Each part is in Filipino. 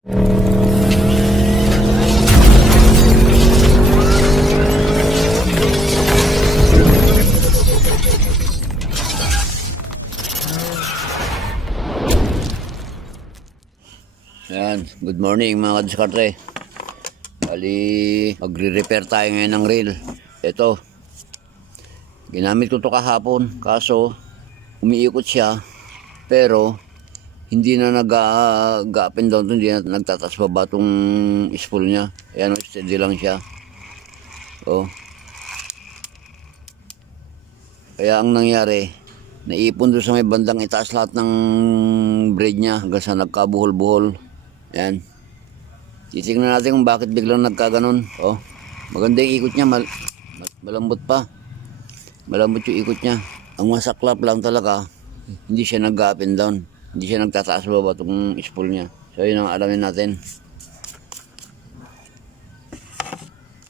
Ayan, good morning mga kadiskarte. Bali, magre-repair tayo ngayon ng reel. Ito, ginamit ko to kahapon, kaso umiikot siya, pero hindi na nag-up and down, hindi na nagtatas baba itong spool niya. Ayan, steady lang siya. Oh. Kaya ang nangyari, naipon doon sa may bandang itaas lahat ng braid niya hanggang sa nagkabuhol-buhol. Ayan. Titignan natin kung bakit biglang nagkaganon. Oh, maganda yung ikot niya, malambot pa. Malambot yung ikot niya. Ang masaklap lang talaga, hindi siya nag-up and down. Hindi siya nagtataas baba itong spool niya. So yun ang alamin natin.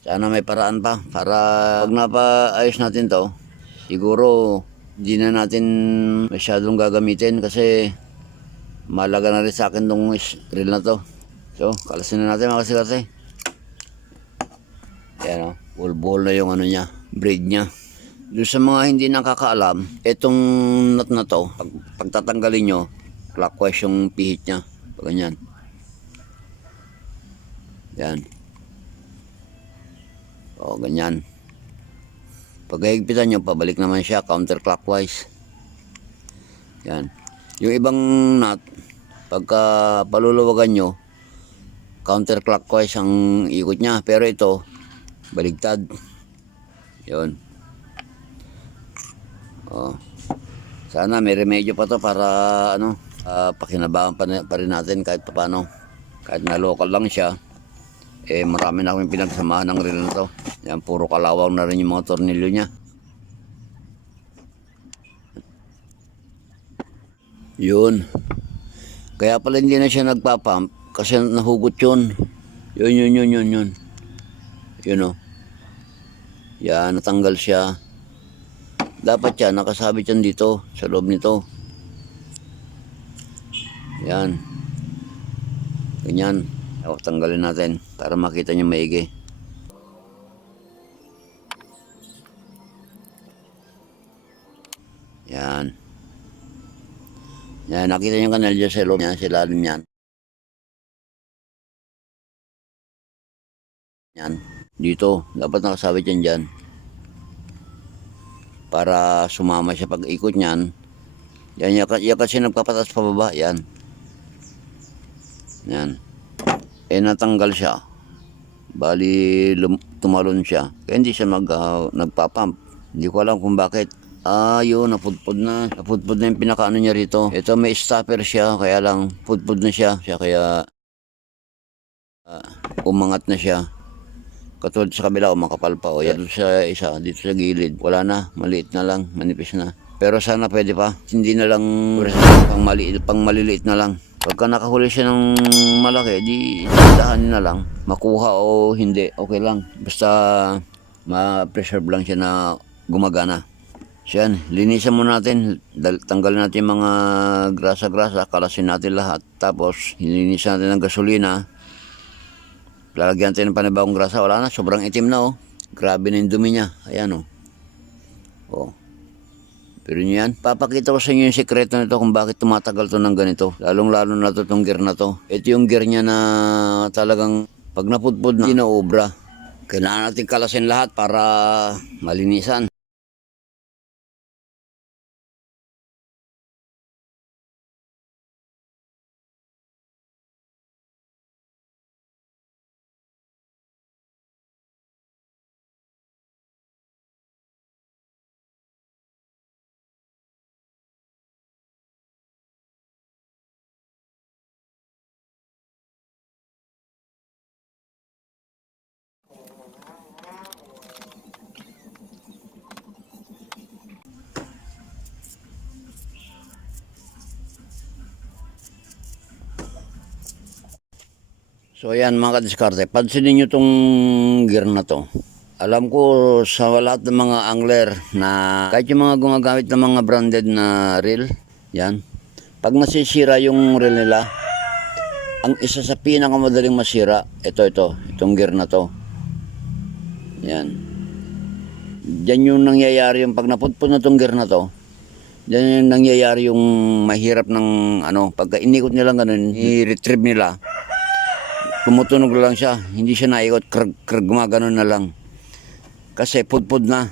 Sana may paraan pa para pag napaayos natin to, siguro hindi na natin masyadong gagamitin kasi malaga na rin sa akin itong reel na to. So, kalasin na natin mga kasikarte. Ayan o, bull na yung ano niya, braid niya. Doon sa mga hindi nakakaalam, itong nut na to, pagtatanggalin nyo, clockwise yung pihit niya. Ganyan. Yan. O, ganyan. Pag higpitan nyo, pabalik naman siya, counterclockwise. Yan. Yung ibang nut, pagka paluluwagan nyo, counterclockwise ang ikot niya, pero ito baligtad. Yun. Oh. Sana may remedyo pa to para ano, pakinabangan pa rin natin kahit paano. Kahit na local lang siya, eh marami na akong pinagsamahan ng reel na to. Yan, puro kalawang na rin yung mga tornilyo niya. Yun. Kaya pala hindi na siya nagpapump kasi nahugot yun. Yun. Yun o. Yan, natanggal siya. Dapat yan, nakasabit yan dito, sa loob nito. Yan. Ganyan. Tanggalin natin para makita nyo maigi. Yan. Yan, nakita nyo yung kanal dyan sa loob niya, sa lalim yan. Yan. Dito, dapat nakasabit yan dyan. Para sumama siya pag ikot niyan. Yan, yan kasi nagpapatas pababa. Yan. Yan. Eh, natanggal siya. Bali, tumalon siya. Kaya hindi siya nagpapump. Hindi ko alam kung bakit. Yun, napudpud na. Napudpud na yung pinakaano niya rito. Ito, may stopper siya. Kaya lang, pudpud na siya. Kaya umangat na siya. Katulad sa kabila, makapal pa. O yan sa isa, dito sa gilid. Wala na, maliit na lang, manipis na. Pero sana pwede pa. Hindi na lang pang maliliit na lang. Pagka nakahuli siya ng malaki, di dahanin na lang. Makuha o hindi, okay lang. Basta ma-preserve lang siya na gumagana. So yan, linisan mo natin. Tanggalin natin yung mga grasa-grasa, kalasin natin lahat. Tapos, linisan natin ng gasolina. Lalagyan natin ng panibagong grasa. Wala na, sobrang itim na oh. Grabe na yung dumi niya. Ayan oh. Oh. Pero nyo yan, papakita ko sa inyo yung sekreto nito kung bakit tumatagal to ng ganito. Lalong-lalo na to itong gear na to. Ito yung gear niya na talagang pag napudpud na, hindi na obra. Kailangan natin kalasin lahat para malinisan. So ayan mga kadiskarte, pansinin nyo tong gear na to. Alam ko sa lahat ng mga angler na kahit yung mga gumagamit ng mga branded na reel, yan. Pag nasisira yung reel nila, Ang isa sa pinakamadaling masira, itong gear na to. Yan. Diyan yung nangyayari yung pag napudpud na tong gear na to. Diyan yung nangyayari yung mahirap ng pagka inikot nila ganun, i-retrieve nila. Tumutunog lang siya, hindi siya naikot, gumaganon na lang. Kasi pudpud na.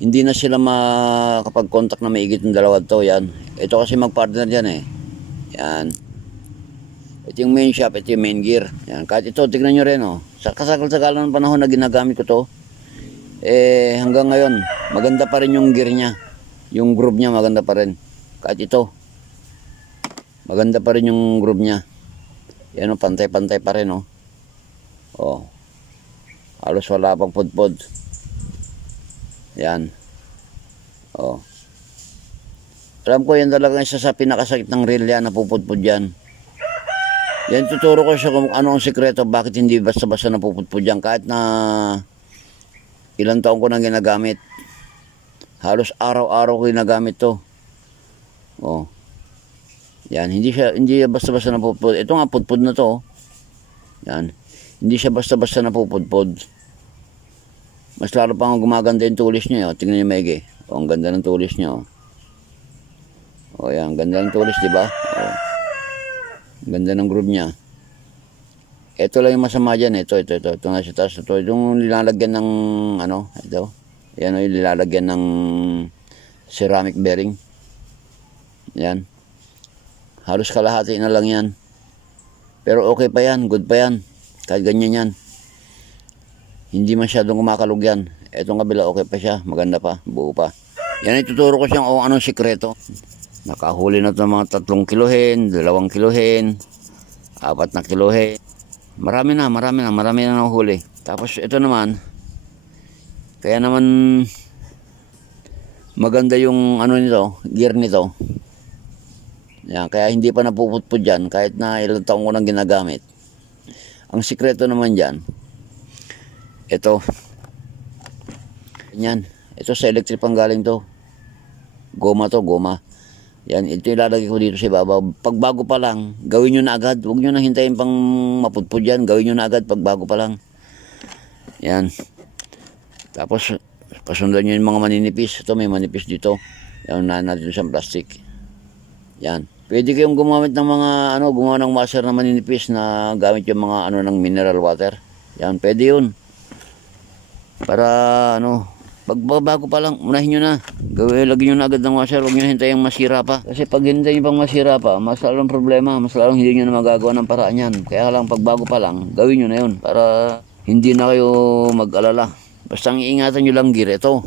Hindi na sila makapag-contact na maigit ng dalawa to. Yan. Ito kasi mag-partner dyan eh. Yan. Ito yung main shaft, ito yung main gear. Yan. Kahit ito, tignan nyo rin oh. Sa kasakal-sakal ng panahon na ginagamit ko to, hanggang ngayon, maganda pa rin yung gear niya. Yung groove niya maganda pa rin. Kahit ito, maganda pa rin yung groove niya. Yan o, pantay-pantay pa rin o. Oh. Halos wala pang pudpud. Yan. Oh. Alam ko yan talaga isa sa pinakasakit ng reel yan, napupudpud yan. Yan, tuturo ko siya kung ano ang sikreto, bakit hindi basta-basta napupudpud yan. Kahit na ilang taon ko nang ginagamit. Halos araw-araw ko ginagamit to. Oh. Yan, hindi basta-basta napupudpud. Ito nga, pudpud na to. Yan. Hindi siya basta-basta napupudpud. Mas lalo pa nga gumaganda yung tulis niya. Oh. Tingnan niyo maigi. Oh, ang ganda ng tulis niya. Oh. Oh, yan. Ganda ng tulis, di ba? Oh. Ganda ng groove niya. Ito lang yung masama dyan. Ito nga sa taas. Ito yung nilalagyan ng, ito. Yan o, yung nilalagyan ng ceramic bearing. Yan. Halos kalahati na lang yan. Pero okay pa yan. Good pa yan. Kahit ganyan yan. Hindi masyadong kumakalog yan. Etong kabila okay pa siya. Maganda pa. Buo pa. Yan, ituturo ko siyang kung anong sikreto. Nakahuli na ito mga 3 kilohen, 2 kilohen, 4 na kilohen. Marami na nahuli. Tapos ito naman, kaya naman maganda yung gear nito. Yan, kaya hindi pa napupudpud yan kahit na ilang taong ko nang ginagamit. Ang sikreto naman dyan, ito. Yan, ito sa electric pang galing to. Goma. Yan, ito ilalagay ko dito sa ibabaw. Pagbago pa lang, gawin nyo na agad. Huwag nyo na hintayin pang mapudpud yan. Gawin nyo na agad pagbago pa lang. Yan. Tapos, kasundan nyo yung mga maninipis. Ito, may manipis dito. Yan, natin sa plastic. Yan. Pwede kayong gumamit ng mga, gumawa ng washer na maninipis na gamit yung mga, ng mineral water. Yan, pwede yun. Para, pagbago pa lang, unahin nyo na. Lagyan nyo na agad ng washer, huwag nyo na hintayin masira pa. Kasi pag hintayin nyo pang masira pa, mas lalong problema, mas lalong hindi nyo na magagawa ng paraan yan. Kaya lang pagbago pa lang, gawin nyo na yun. Para hindi na kayo mag-alala. Basta ang iingatan nyo lang gear, ito.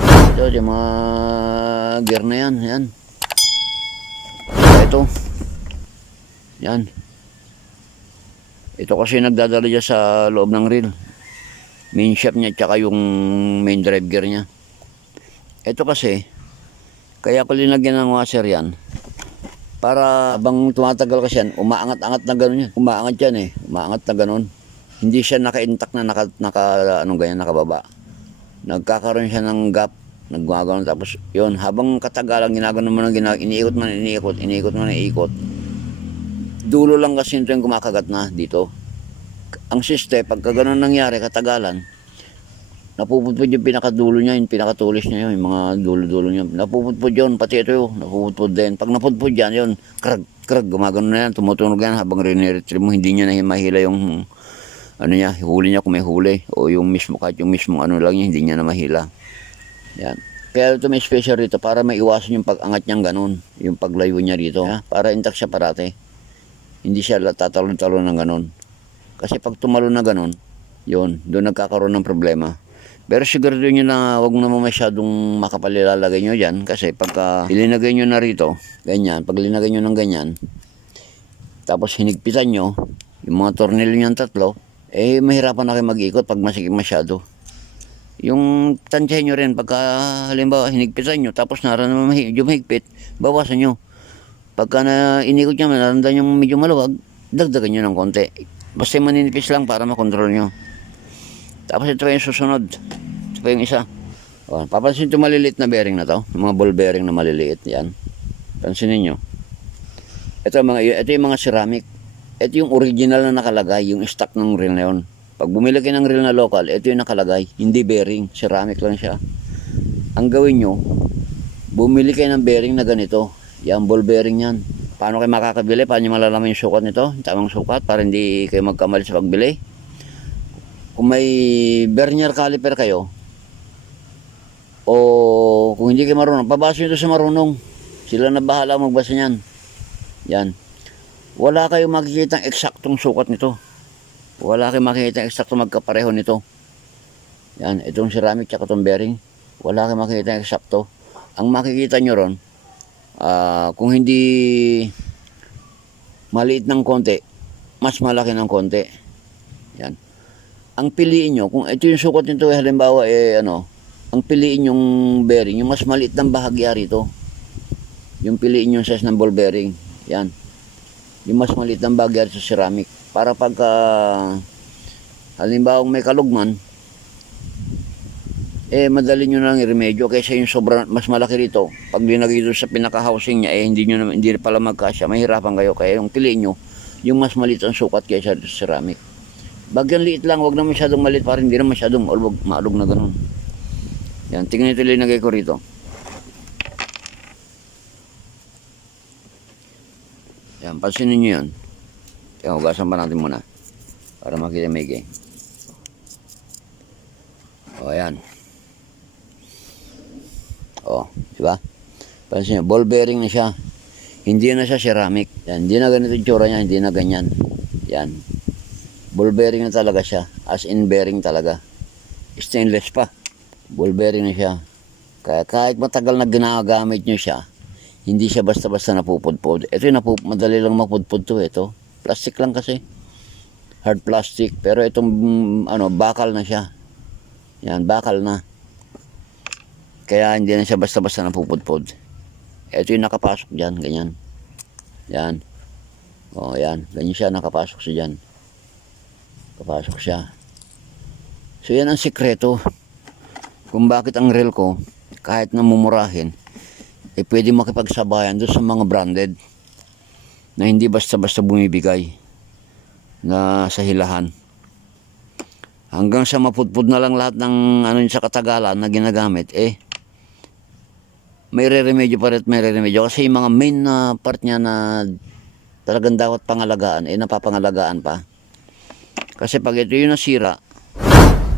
Ito, yung mga gear na yan, yan. Ito. Yan. Ito kasi nagdadala dyan sa loob ng reel. Main shaft niya tsaka yung main drive gear niya. Ito kasi, kaya ko linagyan ng washer yan. Para habang tumatagal kasi yan, umaangat-angat na gano'n yan. Umaangat yan eh, umaangat na gano'n. Hindi siya naka-intact na nakababa. Nagkakaroon siya ng gap, naggaganon. Tapos yun, habang katagalan ginaganon mo ng iniikot mo na iikot. Dulo lang kasi ito yung kumakagat na dito. Ang system, pagka ganun nangyari, katagalan, napupudpud yung pinakadulo niya, yung pinakatulis niya yun, yung mga dulo-dulo niya. Napupudpud yun, pati ito yun, napupudpud din. Pag napudpud yan, yun, krag, gumagano na yan, tumutunog yan habang rini-retrieve mo, hindi niya na mahila yung, huli niya kung may huli, o yung mismo, kahit yung mismo lang niya, hindi niya na mahila. Yan. Kaya ito may special rito, para maiwasan yung pag-angat niyang ganun, yung paglayo niya rito, para intact siya parate. Hindi siya tatalon-talon ng ganun. Kasi pag tumalo na ganun, yun, doon nagkakaroon ng problema. Pero sigurado nyo na huwag naman masyadong makapal ilalagay nyo dyan. Kasi pagka ilinagay nyo na rito, ganyan, pag ilinagay nyo ng ganyan, tapos hinigpitan nyo, yung mga tornilyo nyan 3, mahirapan na kayo mag-ikot pag masikip masyado. Yung tansyahin nyo rin, pagka halimbawa hinigpitan nyo, tapos naramdaman medyo mahigpit, bawasan nyo. Pagka na inikot nyo, naramdaman nyo medyo maluwag, dagdagan nyo ng konti. Basta maninipis lang para makontrol nyo. Tapos ito pa yung susunod. Ito pa yung isa. O, papansin ito maliliit na bearing na to. Mga ball bearing na maliliit. Yan. Pansinin nyo. Ito yung mga ceramic. Ito yung original na nakalagay, yung stock ng reel na yun. Pag bumili kayo ng reel na local, ito yung nakalagay, hindi bearing, ceramic lang siya. Ang gawin nyo, bumili kayo ng bearing na ganito. Yan, ball bearing yan. Paano kayo makakabili? Paano nyo malalaman yung sukat nito? Yung tamang sukat para hindi kayo magkamali sa pagbili. Kung may vernier caliper kayo, o kung hindi kayo marunong, pabasa nyo ito sa marunong. Sila na bahala magbasa niyan. Yan. Wala kayong makikita ang eksaktong sukat nito. Wala kayong makikita ang eksaktong magkapareho nito. Yan, itong ceramic tsaka itong bearing. Wala kayong makikita ang eksakto. Ang makikita nyo ron, kung hindi maliit ng konti, mas malaki ng konti. Yan. Ang piliin nyo, kung ito yung sukat nito, halimbawa, ang piliin yung bearing, yung mas maliit ng bahagya rito. Yung piliin yung size ng ball bearing. Yan. Yung mas maliit ng bahagya sa ceramic. Para pagka, halimbawa, may kalugman, madali nyo lang i-remedyo kaysa yung sobrang mas malaki rito. Pag linagay doon sa pinaka-housing niya, hindi pala magkasya, mahirapan kayo. Kaya yung piliin nyo, yung mas maliit ang sukat kaysa sa ceramic. Bagyan liit lang, wag na masyadong maliit para hindi na masyadong maalog na ganun. Yan, tingnan ito linagay ko rito. Yan, pansinin nyo yan. Kaya hugasan pa natin muna para makita maigi. O, yan. O, diba? Pansin nyo, ball bearing na siya. Hindi na siya ceramic. Yan, hindi na ganito yung tsura niya, hindi na ganyan. Yan. Ball bearing na talaga siya. As in bearing talaga. Stainless pa. Ball bearing na siya. Kaya kahit matagal na ginagamit nyo siya, hindi siya basta-basta napupudpud. Ito yung madali lang mapudpud to. Ito. Plastic lang kasi. Hard plastic. Pero itong bakal na siya. Yan, bakal na. Kaya hindi na siya basta-basta napupudpud. Ito yung nakapasok dyan. Ganyan. Yan. O, yan. Ganyan siya nakapasok siya dyan. Kapasok siya. So, yan ang sikreto. Kung bakit ang reel ko, kahit na mumurahin, pwede makipagsabayan doon sa mga branded na hindi basta-basta bumibigay na sa hilahan. Hanggang sa mapudpud na lang lahat ng sa katagalan na ginagamit, may re-remedyo pa rin at may re-remedyo. Kasi yung mga main na part niya na talagang dapat pangalagaan, napapangalagaan pa. Kasi pag ito yung nasira,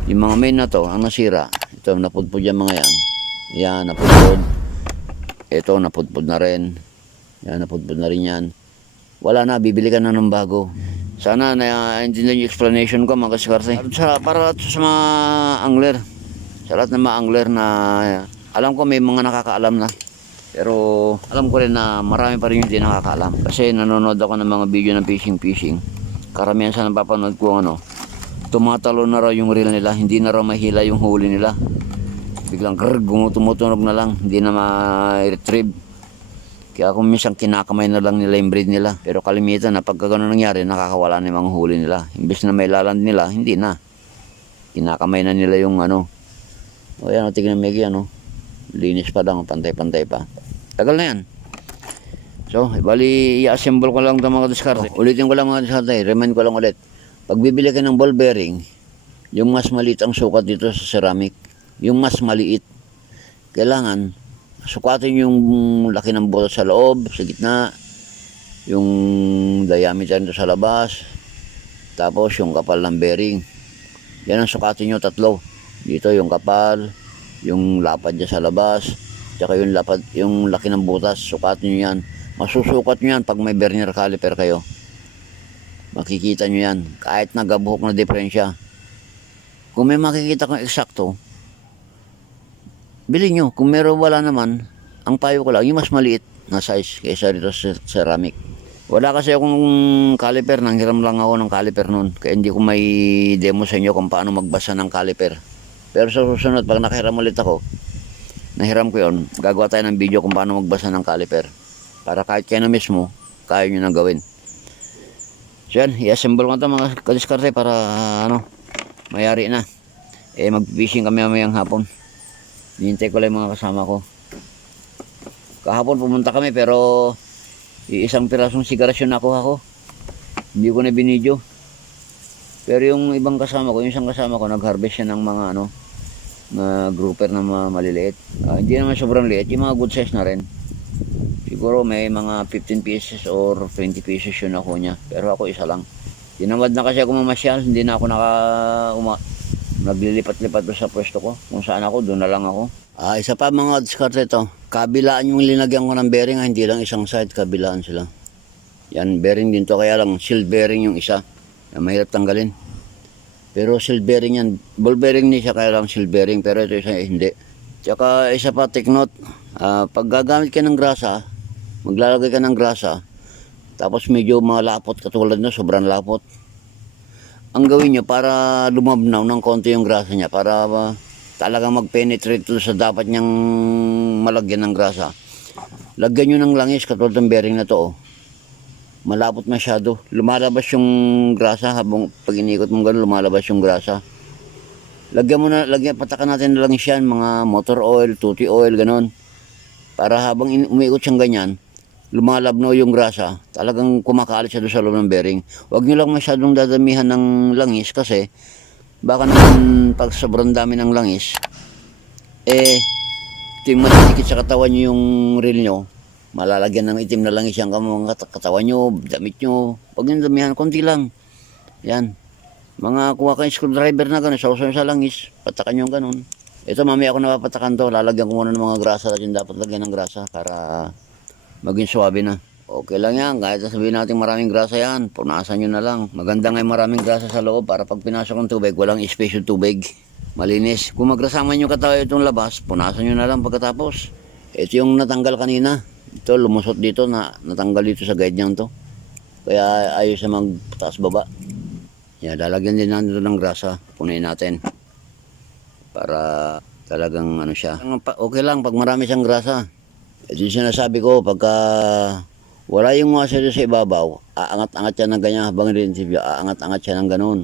yung mga main na to, ang nasira, ito, napudpud yung mga yan. Yan, napudpud. Ito, napudpud na rin. Yan, napudpud na rin yan. Wala na, bibili ka na ng bago. Sana na-intindihan yung explanation ko, mga kasikarte. Para sa mga angler, sa lahat ng mga angler na, alam ko may mga nakakaalam na. Pero alam ko rin na marami pa rin yung hindi nakakaalam. Kasi nanonood ako ng mga video ng fishing. Karamihan sa napapanood ko, tumatalo na raw yung reel nila, hindi na raw mahila yung huli nila. Biglang tumutunog na lang, hindi na ma-retrieve. Kaya kung minsan kinakamay na lang nila yung breed nila. Pero kalimitan na pagka gano'n nangyari, nakakawala na yung mga huli nila. Imbes na may laland nila, hindi na. Kinakamay na nila yung O yan, tignan Megi, linis pa lang, pantay-pantay pa. Tagal na yan. So, bali, i-assemble ko lang itong mga diskarte. Ulitin ko lang mga diskarte, remind ko lang ulit. Pag bibili ka ng ball bearing, yung mas maliit ang sukat dito sa ceramic, yung mas maliit, kailangan sukatin yung laki ng butas sa loob, sa gitna, yung diameter nito sa labas, tapos yung kapal ng bearing. Yan ang sukatin nyo, 3. Dito yung kapal, yung lapad niya sa labas, tsaka yung laki ng butas, sukatin nyo yan. Masusukat nyo yan pag may vernier caliper kayo. Makikita nyo yan, kahit nagabuhok na diferensya. Kung may makikita kong eksakto, bilhin nyo. Kung meron wala naman, ang payo ko lang, yung mas maliit na size kaysa dito sa ceramic. Wala kasi akong caliper, nanghiram lang ako ng caliper noon. Kaya hindi ko may demo sa inyo kung paano magbasa ng caliper. Pero sa susunod, pag nakahiram ulit ako, nahiram ko yun, gagawa tayo ng video kung paano magbasa ng caliper. Para kahit kayo na mismo, kaya nyo na gawin. So yan, i-assemble ko ito mga kadiskarte para mayari na. Mag-fishing kami mamayang hapon. Hinintay ko lang mga kasama ko. Kahapon pumunta kami pero isang pirasong sigarasyon nakuha ko. Hindi ko na binidyo. Pero yung ibang kasama ko, yung isang kasama ko, nag-harvest siya ng mga na grouper na mga maliliit. Hindi naman sobrang liit, yung mga good size na rin. Siguro may mga 15 pieces or 20 pieces yun ako niya. Pero ako isa lang. Tinamad na kasi ako mamasyal, hindi na ako naglilipat-lipat doon sa pwesto ko. Kung saan ako, doon na lang ako. Isa pa mga diskarte ito. Kabilaan yung linagyan ko ng bearing, hindi lang isang side, kabilaan sila. Yan, bearing din to, kaya lang shield bearing yung isa. Mahirap tanggalin. Pero shield bearing yan. Ball bearing ni siya, kaya lang shield bearing. Pero ito isa hindi. Tsaka isa pa, take note. Pag gagamit ka ng grasa, maglalagay ka ng grasa, tapos medyo malapot, katulad na sobrang lapot. Ang gawin nyo para lumabnaw ng konti yung grasa niya, para talagang mag-penetrate sa dapat niyang malagyan ng grasa. Lagyan nyo ng langis, katulad ng bearing na to. Malapot masyado. Lumalabas yung grasa habang pag inikot mo gano'n, lumalabas yung grasa. Patakan natin na langis yan, mga motor oil, tutti oil, gano'n. Para habang umiikot siyang ganyan, lumalabno yung grasa, talagang kumakalat siya doon sa loob ng bearing. Huwag nyo lang masyadong dadamihan ng langis kasi baka naman pag sobrang dami ng langis, ito yung matidikit sa katawan nyo yung reel nyo. Malalagyan ng itim na langis yung katawan nyo, damit nyo. Huwag nyo damihan, konti lang. Yan. Mga kuha kayong screwdriver na gano'n, sausaw sa langis, patakan nyo gano'n. Ito mamaya ako napapatakan to, lalagyan ko muna ng mga grasa at yung dapat lagyan ng grasa para maging suwabe na. Okay lang yan, kahit sabihin natin maraming grasa yan, punasan nyo na lang. Maganda nga maraming grasa sa loob para pag pinasok ng tubig, walang space yung tubig. Malinis. Kung magrasama nyo katawa itong labas, punasan nyo na lang pagkatapos. Ito yung natanggal kanina. Ito, lumusot dito, natanggal dito sa guide nyan to. Kaya ayos na magtaas baba. Yan, lalagyan din natin ng grasa. Punayin natin. Para talagang siya. Okay lang pag marami siyang grasa. Ito yung sinasabi ko, pagka wala yung washer sa ibabaw, aangat-angat siya ng ganyan habang rinsiv, aangat-angat siya ng ganun.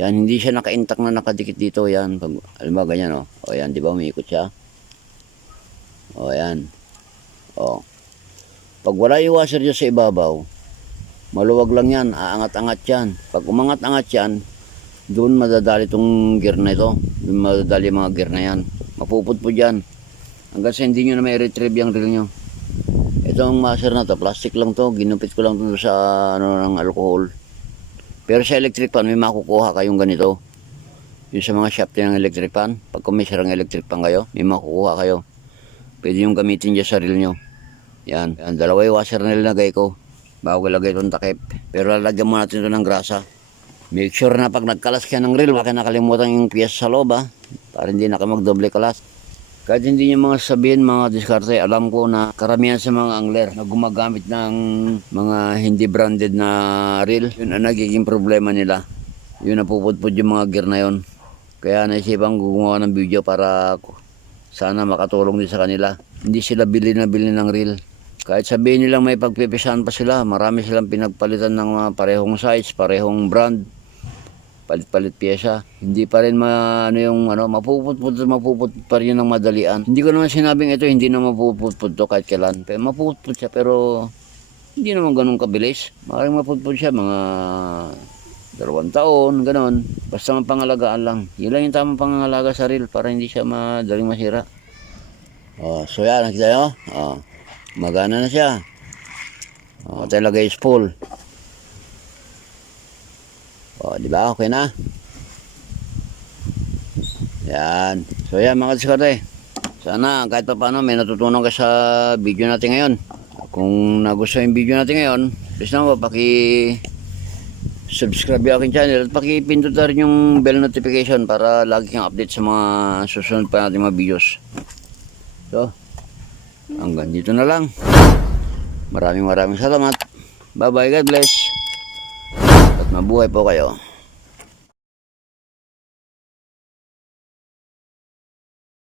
Yan, hindi siya naka-intact na nakadikit dito. Yan, pag, alam ba, ganyan, o yan, di ba, umiikot siya. O yan. O. Pag wala yung washer sa ibabaw, maluwag lang yan, aangat-angat yan. Pag umangat-angat yan, doon madadali itong gear na ito. Doon madadali mga gear na yan. Mapupudpud yan. Hanggang sa hindi nyo na may retrieve yung reel nyo. Itong master na to, plastic lang to. Ginupit ko lang to sa ng alcohol. Pero sa electric pan, may makukuha kayong ganito. Yung sa mga shop ng electric pan, pag kumisirang electric pan kayo, may makukuha kayo. Pwede yung gamitin dyan sa reel nyo. Yan. Yan, dalawa yung washer na nilagay ko. Bago ilagay itong takip. Pero lalagyan mo natin ito ng grasa. Make sure na pag nagkalas ka ng reel, baka nakalimutan yung piyesa sa loob, para hindi na kayo magdoble kalas. Kahit hindi nyo mga sabihin, mga diskarte, alam ko na karamihan sa mga angler na gumagamit ng mga hindi branded na reel, yun ang nagiging problema nila. Yun napupudpud yung mga gear na yun. Kaya naisipan gumawa ng video para sana makatulong din sa kanila. Hindi sila bili ng reel. Kahit sabihin nilang may pagpipisahan pa sila, marami silang pinagpalitan ng mga parehong size, parehong brand. Palit-palit pyesa. Hindi pa rin mapuputput pa rin ng madalian. Hindi ko naman sinabing ito, hindi na mapuputput to kahit kailan. Pero mapuputput siya, pero hindi naman ganun kabilis. Maraming mapuputput siya, mga 2 taon, ganun. Basta mapangalagaan lang. Yun lang yung tamang pangangalaga sa reel para hindi siya madaling masira. So yan, nakita nyo? Magana na siya. Talaga is full. Di ba? Okay na. Yan. So yan mga diskarte. Sana kahit pa paano may natutunan ka sa video natin ngayon. Kung nagustuhan yung video natin ngayon, please naman subscribe yung aking channel at pakipindot na rin yung bell notification para lagi kang update sa mga susunod pa natin mga videos. So, hanggang dito na lang. Maraming salamat. Bye bye, God bless. At mabuhay po kayo.